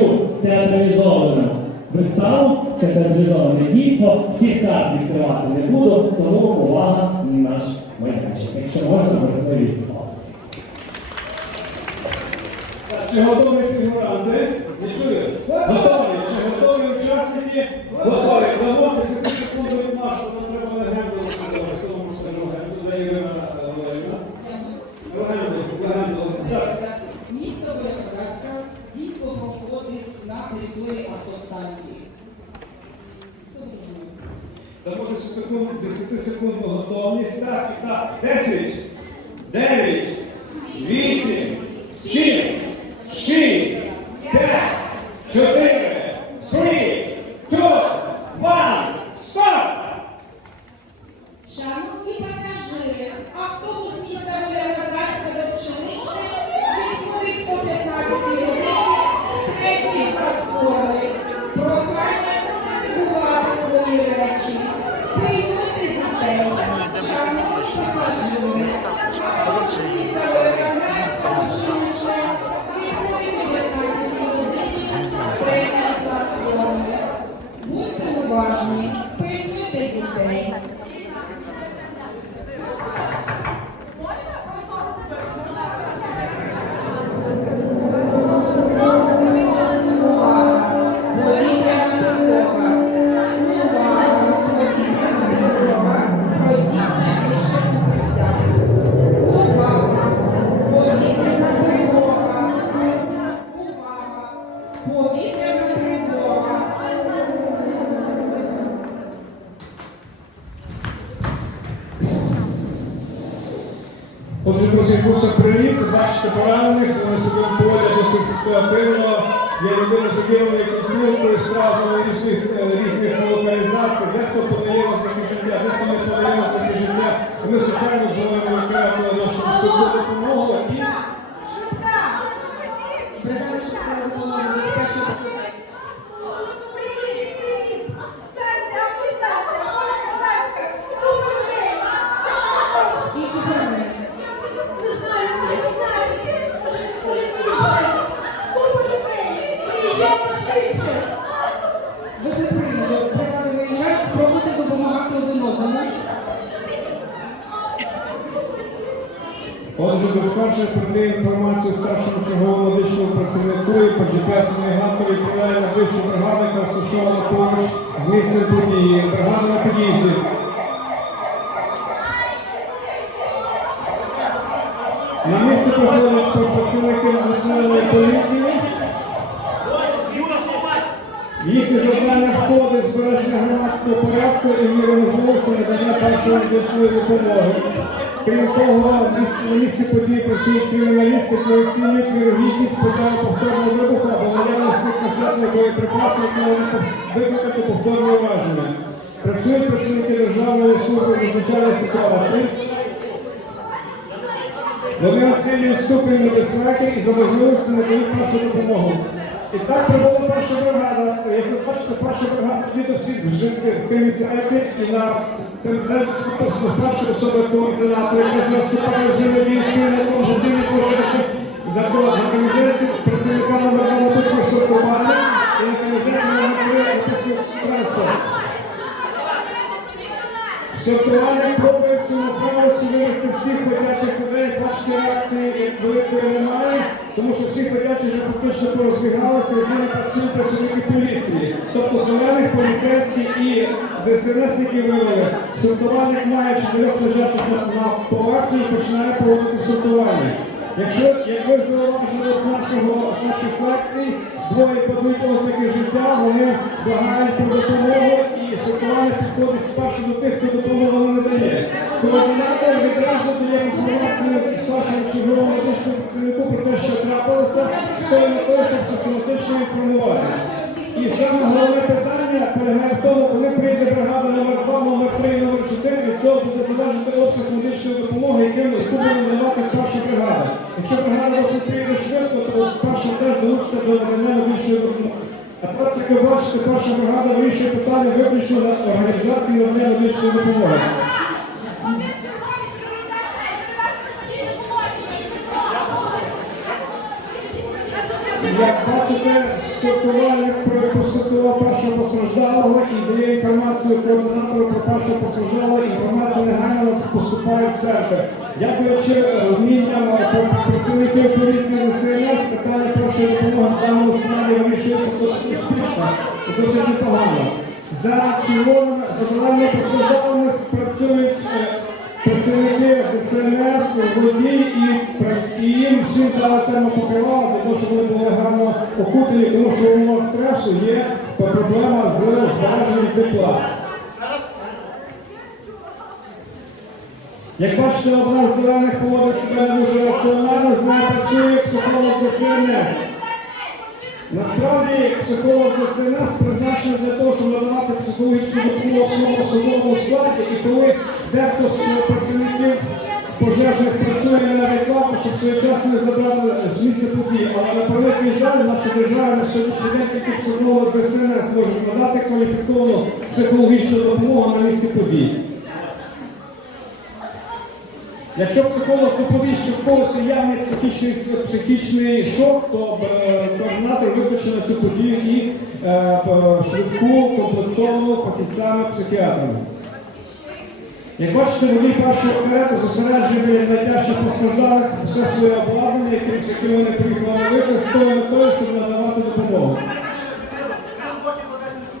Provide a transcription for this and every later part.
цю театралізовану виставу, це театралізоване дійство, всіх карт відкривати не буду, тому увага на наш майданчик. Якщо можна, готові хлопці. Чи готові фігуранти? Готові. Чи готові учасники? Готові. Дамо 10 секунд від нашого, треба на території автостанції. 10 секунд, 10 секунд готовність. Так, так. 10, 9, 8, поруч з місцем події. Бригада на під'їзді. На місце приходять працівники національної поліції. Їхнє завдання входить збереження громадського порядку і можливості надання першої медичної допомоги. Крім того, на місці події працюють криміналісти, які оцінюють вірогідність питання повторного вибуху або наявності касетних боєприпасів, які можуть викликати повторне ураження. Працюють працівники Державної служби з надзвичайних ситуацій. Вони оцінюють ступінь небезпеки і за можливості надають першу допомогу. І так прибула перша бригада. Як ви бачите, перша бригада всіх жителів комісарки і на першу особи координатор, яка заступає в землевійської на композиційній пожежі, на організації працівника номер написано сортування і організація номер 3 написано транспорт. Сортування пробує в цьому вивести всіх ходячих людей, бачите, реакції великої немає, тому що всі ходячі вже фактично порозбігалися, і вони працюють працівники поліції. Тобто зелених, поліцейські і ДСНС, які вивели. Сортувальник має чотирьох лежачих на, поверхні і починає проводити сортування. Якщо, як ви зауважили з нашого з наших лекцій, двоє ознаки життя, вони благають про допомогу і сортування підходить спершу до тих, хто допомогу не надає. Координатор відразу дає інформацію старшому черговому працівнику про те, що трапилося, все на те, щоб систематично інформувати. І саме головне питання полягає в тому, коли прийде бригада номер 2, номер 3, номер 4, від цього буде залежати обсяг медичної допомоги, яким буде надавати перша бригада. Якщо бригада досить прийде швидко, то перша теж долучиться до надання медичної допомоги. Так, як бачите, перша бригада вирішує питання виключно на організації надання медичної допомоги. Як бачите, сортувальник просортував першого постраждалого і дає інформацію координатору про першого постраждалого. Інформація негайно поступає в центр. Дякуючи е, вмінням е, працівників поліції НСНС, питання першої допомоги в даному стані вирішується досить успішно і досить непогано. За червоними, за зеленими постраждалими працюють е, працівники ДСНС, водії і їм всім дали термопокривало для того, щоб вони були гарно окутані, тому що у умовах стресу є проблема з збереженням тепла. Як бачите, одна з зелених поводить себе дуже раціонально, з нею працює психолог ДСНС. Насправді психолог ДСНС призначений для того, щоб надавати психологічну допомогу особовому складі, і коли дехто з працівників пожежних працює на відкладу, щоб своєчасно не забрали з місця події. Але на превеликий жаль, наша держава на сьогоднішній день тільки психолог ДСНС може надати кваліфіковану психологічну допомогу на місці події. Якщо психолог доповість, що в когось явний психічний, психічний шок, то е, координатор на цю подію і е, швидку комплектовану фахівцями психіатрами. Як бачите, водій першого карету зосереджує найтяжче постраждали все своє обладнання, яким вони приїхали виклик, з тою щоб надавати допомогу.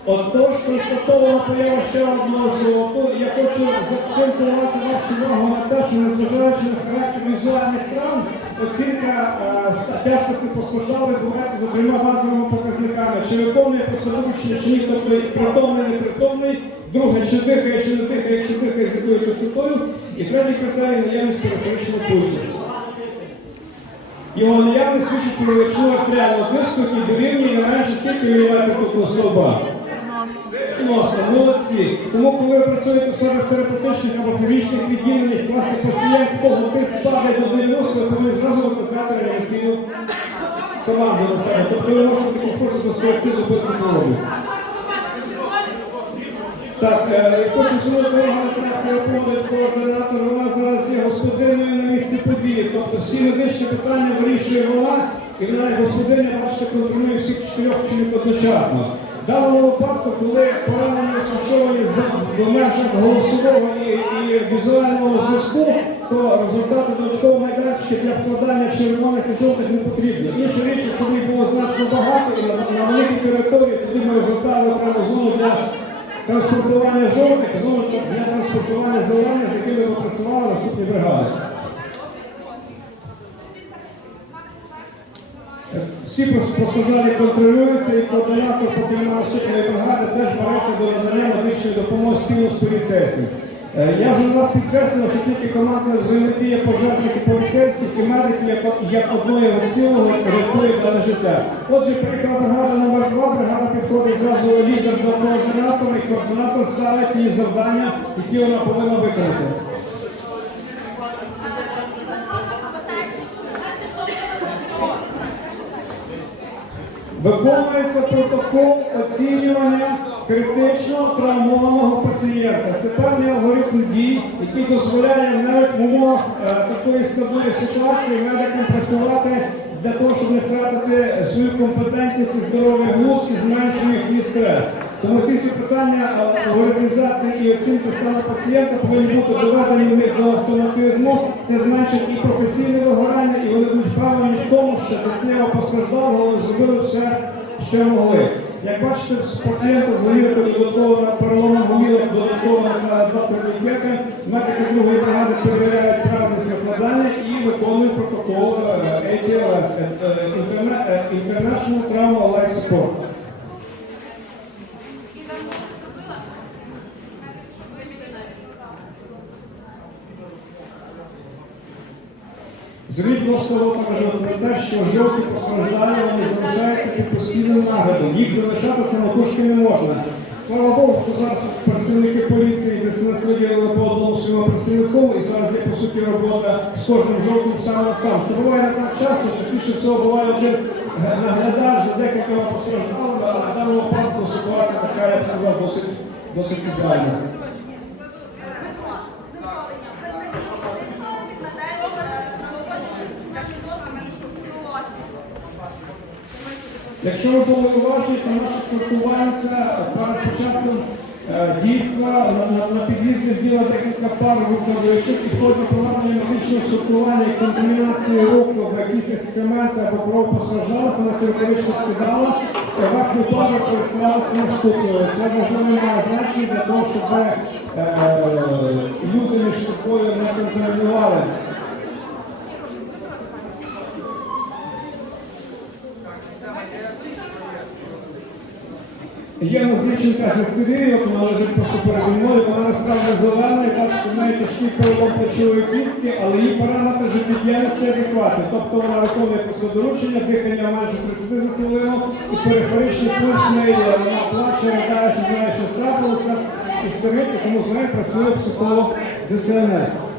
Отож, констатована поява ще одного животу. Я хочу заакцентувати вашу увагу на те, що незважаючи на характер візуальних травм, оцінка е, тяжкості постраждалих відбувається за трьома базовими показниками. Чи виконує посадовичні, чи ні, тобто притомний, непритомний, друге, чи дихає, чи не дихає, якщо дихає, з якою частотою, і третій критерій наявність периферичного пульсу. Його наявність свідчить про відчуття артеріального тиску, який дорівнює не менше скільки міліметрів кутного стовба. Відносно, молодці. Тому коли ви працюєте в себе терапевтичних або хірургічних відділеннях, вас пацієнт, кого тиск падає до 90, ви повинні зразу викликати реанімаційну команду на себе. Тобто ви можете такий спосіб розповісти зробити хворобу. Так, е, хочу на це проводить координатор. Вона зараз є господиною на місці події. Тобто всі медичні питання вирішує вона, і вона як господиня, бачите, контролює всіх чотирьох чоловік одночасно. Даному випадку, коли поранені розташовані за- в голосового і, і візуального зв'язку, то результати додаткового майданчика для вкладання червоних і жовтих не потрібні. Інша річ, якщо їх було значно багато і на, на великій території, тоді ми розвертали окрему зону для транспортування жовтих, зону для транспортування зелених, з якими ми працювали наступні бригади. Всі постраждалі контролюються і координатор покійної щитної бригади теж береться до надання медичної допомоги спільно з поліцейським. Е, Я вже раз підкреслив, що тільки командна взаємодія пожежних і поліцейських і медиків як, одної цілого рятує дане життя. Отже, приїхала бригада номер 2 бригада підходить зразу лідер до координатора, і координатор ставить їй завдання, які вона повинна виконати. Виконується протокол оцінювання критично травмованого пацієнта. Це певний алгоритм дій, який дозволяє навіть в умовах е, такої складної ситуації медикам працювати для того, щоб не втратити свою компетентність і здоровий глузд і зменшує їх стрес. Тому ці всі питання алгоритмізації і оцінки стану пацієнта повинні бути доведені в них до автоматизму. Це зменшить і професійне вигорання, і вони будуть впевнені в тому, що до цього постраждалого зробили все, що могли. Як бачите, пацієнта завірити додатково на переломному гомілок, додатково на два турнікети, медики другої бригади перевіряють правильність викладання і виконують протокол ATLS, е, е, е, International Trauma Life Support. Зверніть, будь ласка, про те, що жовті постраждалі вони залишаються під постійним наглядом. Їх залишати самотужки не можна. Слава Богу, що зараз працівники поліції ДСНС по одному своєму працівнику, і зараз є по суті робота з кожним жовтим сам на сам. Це буває не так часто, частіше всього буває один наглядач за декількома постраждалими, але в даному випадку ситуація така, я досить, досить ідеальна. Якщо ви були уважні, то наше сортування перед початком е, дійства на, під'їзді діла декілька пар рукавичок і в ході проведення медичного сортування і контамінації рук в якісь екскременти або кров постраждалих, вона ці рукавички скидала, і верхні пари користувалися наступною. Це можливо має значення для того, щоб е, люди між собою не контамінували. Є музичника студії, от вона лежить просто переді мною, вона насправді зелена, і бачите, в неї тяжкі перелом плечової кістки, але її параметри життєдіяльності адекватні. Тобто вона виконує просто доручення, дихання майже 30 за хвилину, і пульс в неї, вона плаче, ридає, що знає, що трапилося, і старить, тому з нею працює психолог ДСНС.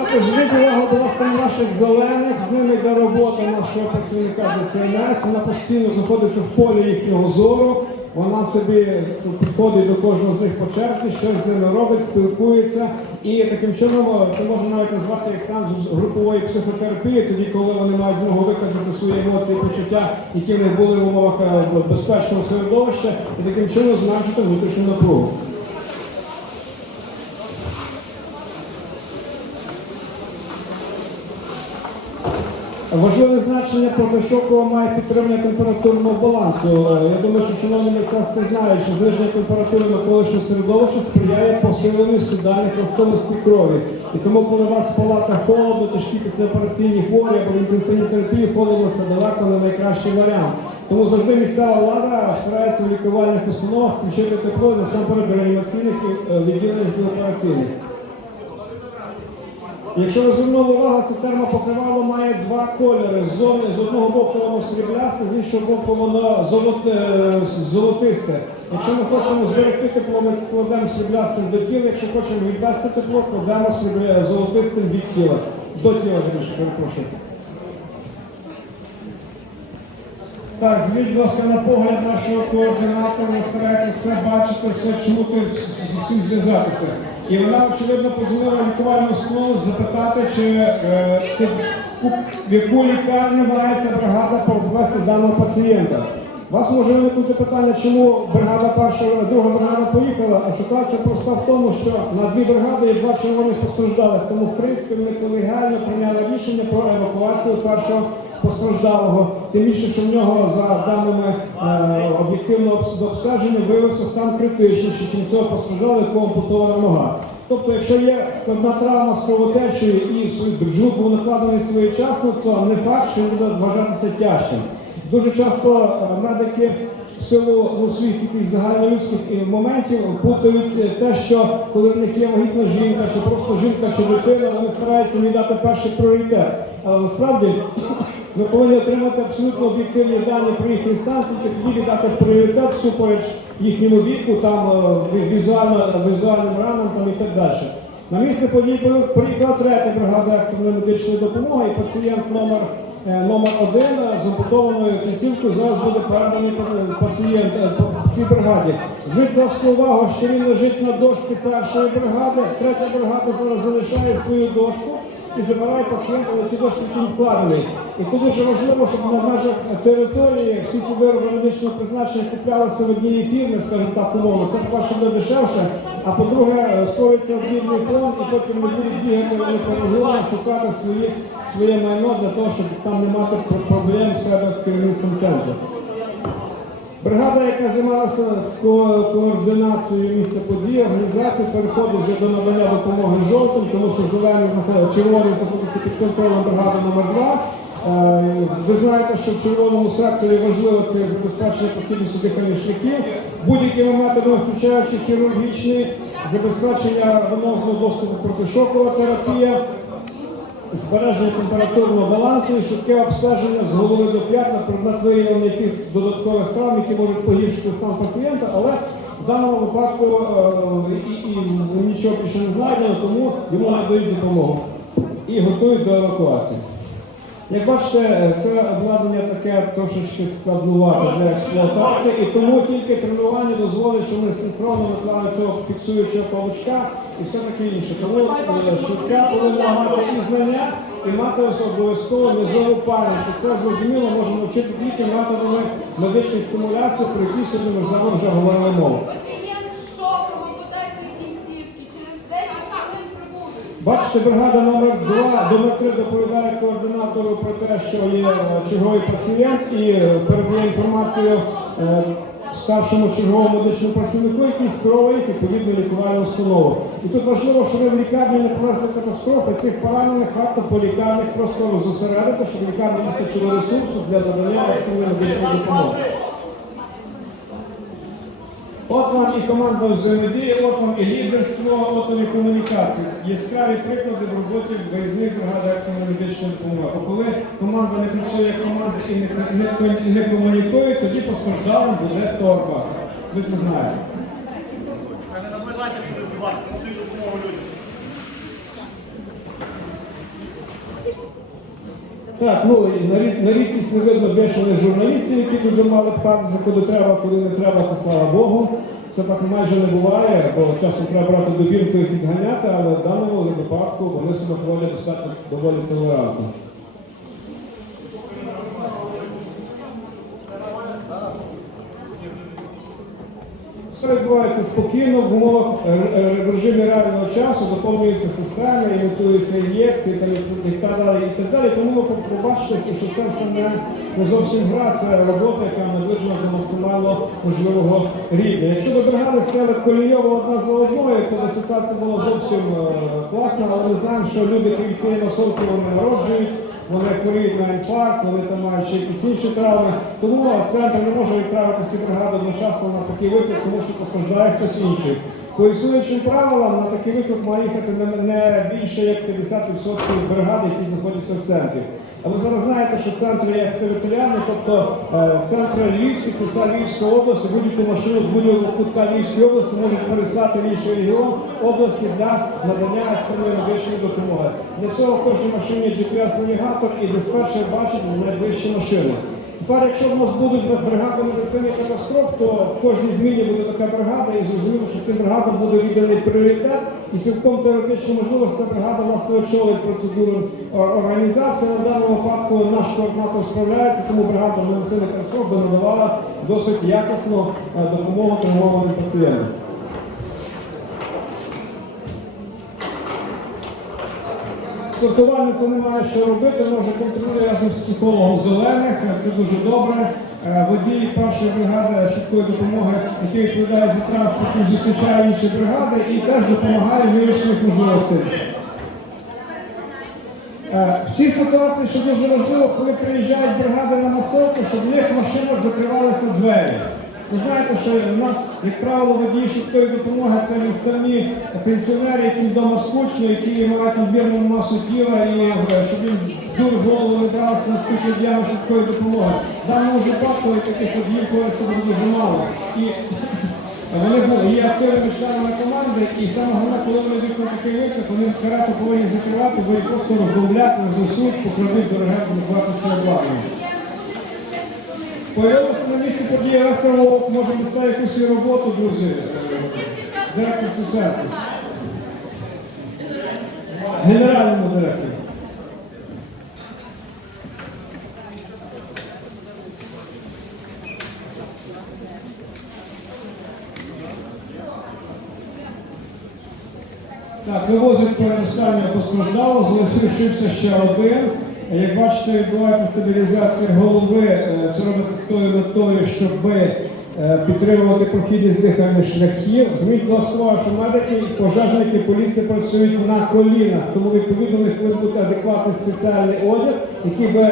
Також зверніть увагу, ласка, наших зелених, з ними йде робота нашого працівника ДСНС, вона постійно знаходиться в полі їхнього зору, вона собі підходить до кожного з них по черзі, щось з ними робить, спілкується. І таким чином е, це можна навіть назвати як сеанс групової психотерапії, тоді, коли вони мають змогу виказати свої емоції почуття, які в них були в умовах е, безпечного середовища, і таким чином зменшити внутрішню напругу. Важливе значення протишокового має підтримання температурного балансу. Я думаю, що шановні медсестри знають, що зниження температури навколишнього середовища сприяє посиленню сідальних властивостей крові. І тому, коли у вас в палатах холодно, тяжкі післяопераційні хворі або в інтенсивній терапії холодно це далеко не найкращий варіант. Тому завжди місцева влада старається в лікувальних установах включити тепло насамперед реанімаційних відділеннях і операційних. Якщо ви звернули увагу, це термопокривало має два кольори. З одного боку воно сріблясте, з іншого боку воно золотисте. Якщо ми хочемо зберегти тепло, ми кладемо сріблястим до тіла. Якщо хочемо відвести тепло, кладемо золотистим від тіла. До тіла, перепрошую. Так, звіть, будь ласка, на погляд нашого координатора, ви стараєтесь все бачити, все чути, з зв'язатися. І вона, очевидно, подзвонила лікувальну установу запитати, чи е, в яку лікарню мається бригада провести даного пацієнта. У Вас може виникнути питання, чому бригада перша, друга бригада поїхала, а ситуація проста в тому, що на дві бригади є два червоних постраждалих. Тому, в принципі, ми колегіально прийняли рішення про евакуацію першого постраждалого. Тим більше, що в нього за даними е, об'єктивного обстеження виявився стан критичніший, чим цього постраждалого, якого ампутована нога. Тобто, якщо є складна травма з кровотечею і джут був накладений своєчасно, то не факт, що буде вважатися тяжчим. Дуже часто е, медики в силу ну, своїх якихось загальнолюдських е, моментів путають те, що коли в них є вагітна жінка, що просто жінка чи дитина, вони стараються їй дати перший пріоритет. Але насправді ми повинні отримати абсолютно об'єктивні дані про їхній стан, тільки тоді віддати пріоритет всупереч їхньому віку, там е, візуально, візуальним ранам там, і так далі. На місце подій приїхала третя бригада екстреної медичної допомоги, і пацієнт номер е, номер один е, з ампутованою кінцівкою зараз буде переданий пацієнт цій бригаді. Зверніть увагу, що він лежить на дошці першої бригади, третя бригада зараз залишає свою дошку і забирає пацієнта на ті він вкладений. І тут дуже важливо, щоб на межах території всі ці вироби медичного призначення куплялися в одній фірмі, скажімо так, умовно. Це по-перше буде дешевше, а по-друге, е, створиться об'єднаний фонд, і потім не будуть бігати регіонах, шукати свої, своє майно для того, щоб там не мати проблем в себе з керівництвом центру. Бригада, яка займалася ко- координацією місця події, організації переходить вже до надання допомоги жовтим, тому що зелений знаход- червоний знаходиться під контролем бригади номер 2 Е, Ви знаєте, що в червоному секторі важливо це забезпечення потрібності дихальних шляхів, будь-якими методами, включаючи хірургічні, забезпечення венозного доступу протишокова терапія, збереження температурного балансу і швидке обстеження з голови до п'ят на предмет виявлення якихось додаткових травм, які можуть погіршити сам пацієнта, але в даному випадку е, і, і нічого ще не знайдено, тому йому надають допомогу і готують до евакуації. Як бачите, це обладнання таке трошечки складнувате для експлуатації, і тому тільки тренування дозволить, що ми синхронно виклали цього фіксуючого павучка і все таке інше. Тому е, швидка повинна мати і знання, і мати обов'язково низову пам'ять. Це зрозуміло можна навчити тільки методами медичних симуляцій, про які сьогодні ми з вами вже говорили мову. Бачите, бригада номер 2 номер 3 доповідає координатору про те, що є е, черговий пацієнт і е, передає інформацію е, старшому черговому медичному працівнику, який скеровує відповідну лікувальну установу. І тут важливо, що в лікарні не провезли катастрофи, цих поранених варто по лікарних просто зосередити, щоб лікарні вистачило ресурсу для надання екстреної медичної допомоги. От вам і команда взаємодії, от вам і лідерство, от вам і комунікація. Яскраві приклади в роботі виїзних бригадах медичної допомоги. Бо коли команда не працює як команда і не, не, не комунікує, тоді постраждалим буде торба. Ви це знаєте. Не наближайтеся до вас, надають допомогу людям. Так, ну і на, рід- рідкість не видно більшених журналістів, які туди мали пхатися, куди треба, куди не треба, це слава Богу. Це так майже не буває, бо часом треба брати добірку і підганяти, але в даному випадку вони себе поводять достатньо доволі толерантно. Все відбувається спокійно, в умовах е, е, в режимі реального часу, заповнюються системи, імітуються ін'єкції там, і, і так далі, і так далі. Тому ви побачите, що це все не, не зовсім гра, це робота, яка наближена до максимально можливого рівня. Якщо до бригади стояли колійово одна за одною, то ситуація була зовсім е, класна, але ми знаємо, що люди крім цієї масовки вони народжують вони хворіють на інфаркт, вони там мають ще якісь інші травми. Тому центр не може відправити всі бригади одночасно на такий виклик, тому що постраждає хтось інший. По існуючим правилам на такий виклик має їхати не, більше як 50% бригад, які знаходяться в центрі. А ви зараз знаєте, що центр є екстериторіальний, тобто е, центр Львівський, це вся Львівська область, будь-яку машину з будь-якого кутка Львівської області можуть переслати в інший регіон області для надання екстреної медичної допомоги. Для цього в кожній машині GPS-навігатор і диспетчер бачить найближчі машини. Тепер, якщо в нас будуть бригади медицини катастроф, то в кожній зміні буде така бригада, і зрозуміло, що цим бригадам буде відданий пріоритет, і цілком теоретично можливо, що ця бригада власне очолить процедуру е, організації. На даному випадку наш координатор справляється, тому бригада медицини катастроф би надавала досить якісно е, допомогу травмованим пацієнтам. Сортувальниця не має що робити, може контролює разом з психологом зелених, це дуже добре. Е, Водій першої бригади швидкої допомоги, який відповідає за транспорт, зустрічає інші бригади і теж допомагає в можливостей. Е, В цій ситуації, що дуже важливо, коли приїжджають бригади на масовку, щоб в них в машинах закривалися двері. Ви знаєте, що в нас, як правило, водії швидкої допомоги це відставні пенсіонери, які вдома скучно, які мають надмірну масу тіла, і е, щоб він дур голову не брався на скільки діями швидкої допомоги. В даному випадку таких водіїв користується буде дуже мало. І вони були є активними членами команди, і саме головне, коли вони йдуть на такий виклик, вони карету повинні закривати, бо їх просто розбавляти, рознесуть, покрадуть дороге, блокувати все обладнання. Появилося на місці події СЛО, може нести якусь роботу, друзі. Директор центру. Генеральному директору. Так, вивозять передостаннього постраждало, залишився ще один. Як бачите, відбувається стабілізація голови. Е, Це робиться з тою метою, щоб е, підтримувати прохідність дихальних шляхів. До слова, що медики, пожежники, поліція працюють на колінах, тому відповідно у них бути адекватний спеціальний одяг, який би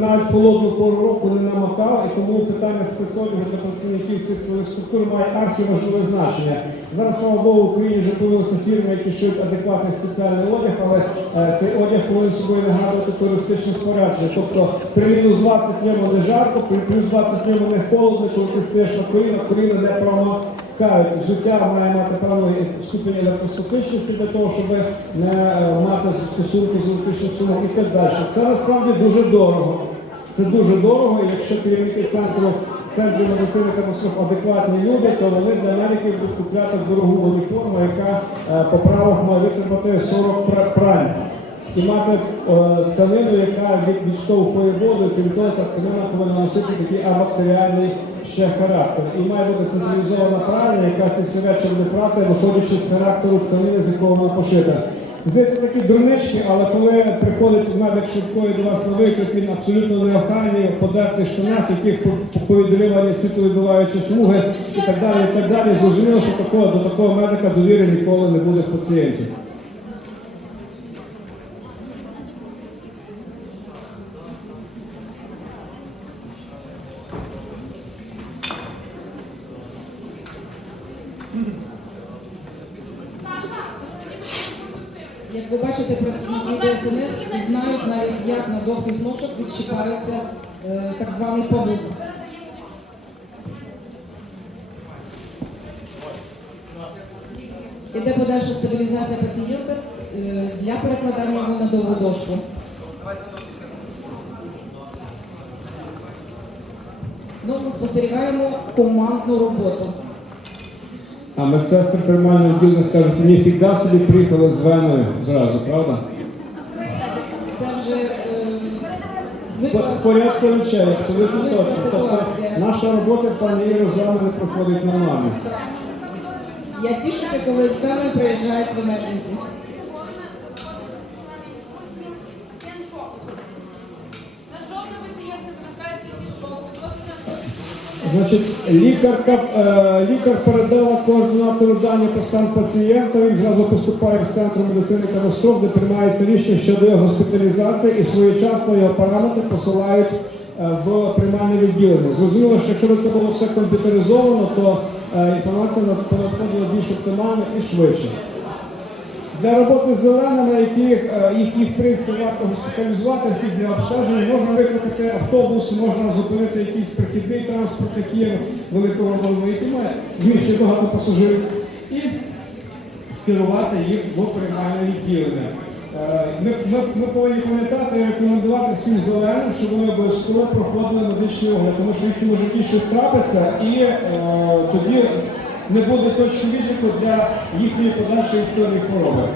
навіть холодну пору року не намокав, і тому питання спецодягу для працівників цих силових структур має архіважливе значення. Зараз, слава Богу, в Україні вже появилися фірми, які шиють адекватний спеціальний одяг, але е, цей одяг повинен собою нагадувати туристичне спорядження. Тобто при мінус 20 ньому не жарко, при плюс 20 ньому не холодно, коли ти стоїш на колінах, коліна не кажуть, взуття має мати певний ступінь електростатичності для того, щоб не мати стосунки з електричним і так далі. Це насправді дуже дорого. Це дуже дорого, і якщо керівники центру центру медицини катастроф адекватні люди, то вони для медиків будуть купляти дорогу уніформу, яка е, по правилах має витримати 40 прань. І мати е, тканину, яка від, відштовхує воду, крім того, ця тканина повинна носити такий аматеріальний ще характер. І має бути централізована пральня, яка ці всі речі буде прати, виходячи з характеру тканини, з якого вона пошита. Здається, такі дурнички, але коли приходить медик швидкої до вас на виклик, він абсолютно неохайний, в подертих штанах, яких по- повідривані світловідбиваючі смуги і так далі, і так далі. Зрозуміло, що такого, до такого медика довіри ніколи не буде пацієнтів. Як ви бачите, працівники ДСНС знають навіть, як на довгих е, так званий павук. Іде подальша стабілізація пацієнта е, для перекладання його на довгу дошку. Знову спостерігаємо командну роботу. А медсестри приймального відділення скажуть, ніфіга собі приїхали з веною зразу, правда? Це вже е, В звикла порядку речей, абсолютно точно. Тобто наша робота пані Іро, не проходить нормально. Я тішуся, коли з вами приїжджають в емердженсі. Значить, лікарка, е, лікар передала координатору дані про стан пацієнта, він зразу поступає в центр медицини катастроф, де приймається рішення щодо його госпіталізації і своєчасно його параметри посилають е, в приймальне відділення. Зрозуміло, що якщо це було все комп'ютеризовано, то е, інформація надходила більш оптимально і швидше. Для роботи з зеленими, яких е, їх, їх в принципі варто госпіталізувати всіх для обстеження, можна викликати автобус, можна зупинити якийсь прихідний транспорт, який великого розміру, який має вміщує багато пасажирів, і скерувати їх в приймальне відділення. Е, Ми, ми, ми повинні пам'ятати і рекомендувати всім зеленим, щоб вони обов'язково проходили медичний огляд, тому що їхньому житті щось трапиться, і е, тоді не буде точно відліку для їхньої подальшої історії хвороби.